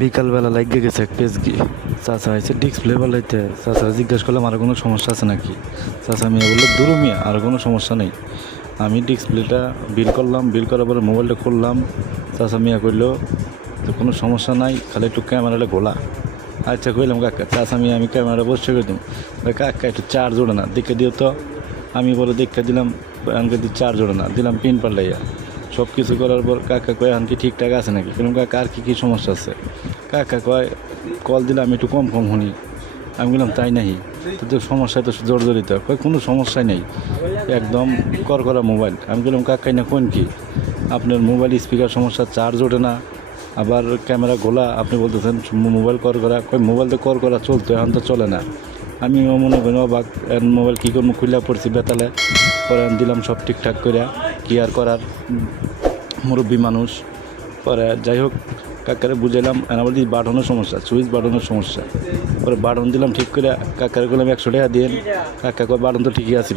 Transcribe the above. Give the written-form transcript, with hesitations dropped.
বিকালবেলা লাগিয়ে গেছে এক পেজ গিয়ে চাচা হয়েছে ডিসপ্লে বলাইতে চাচা জিজ্ঞেস করলাম আর কোনো সমস্যা আছে নাকি। চাচা মিয়া বললো দূর মিয়া আর কোনো সমস্যা নেই। আমি ডিসপ্লেটা বিল করলাম, বিল করার পরে মোবাইলটা খুললাম। চাচা মিয়া করলো তো কোনো সমস্যা নাই, খালি একটু ক্যামেরাটা ঘোলা। আচ্ছা কইলাম কাকা, চাচা মিয়া আমি ক্যামেরাটা বসে করে দিম। কাকা একটু চার্জ ওঠে না, দেখে দিও তো। আমি বলে দেখে দিলাম, আমাকে চার্জ ওঠে না, দিলাম পিন পাল্টাইয়া। সব কিছু করার পর কাকা কয় এখন কি ঠিকঠাক আছে নাকি? কিন্তু কাকা আর কী সমস্যা আছে? কাকা কয় কল দিলে আমি একটু কম শুনি। আমি বললাম তাই নাহি, তো সমস্যায় তো জর্জরিত। কয় কোনো সমস্যাই নেই, একদম করা মোবাইল। আমি বললাম কাকাই না কোন কি আপনার মোবাইল স্পিকার সমস্যা, চার্জ ওঠে না, আবার ক্যামেরা ঘোলা। আপনি বলতেছেন মোবাইল করা। কয় মোবাইল তো করা চলতো, এখন তো চলে না। আমি মনে করি অবাক, মোবাইল কী করবো, খুলে পড়ছি বেতালে। পরে দিলাম সব ঠিকঠাক করে, কি আর করার, মুরব্বী মানুষ। পরে যাই হোক কাকারে বুঝাইলাম, বলি বাটনের সমস্যা, সুইচ বাটনের সমস্যা। পরে বাটন দিলাম ঠিক করে, কাকারে করলাম 100 টাকা দিয়ে। কাকা কয় বাটন তো ঠিকই আছে।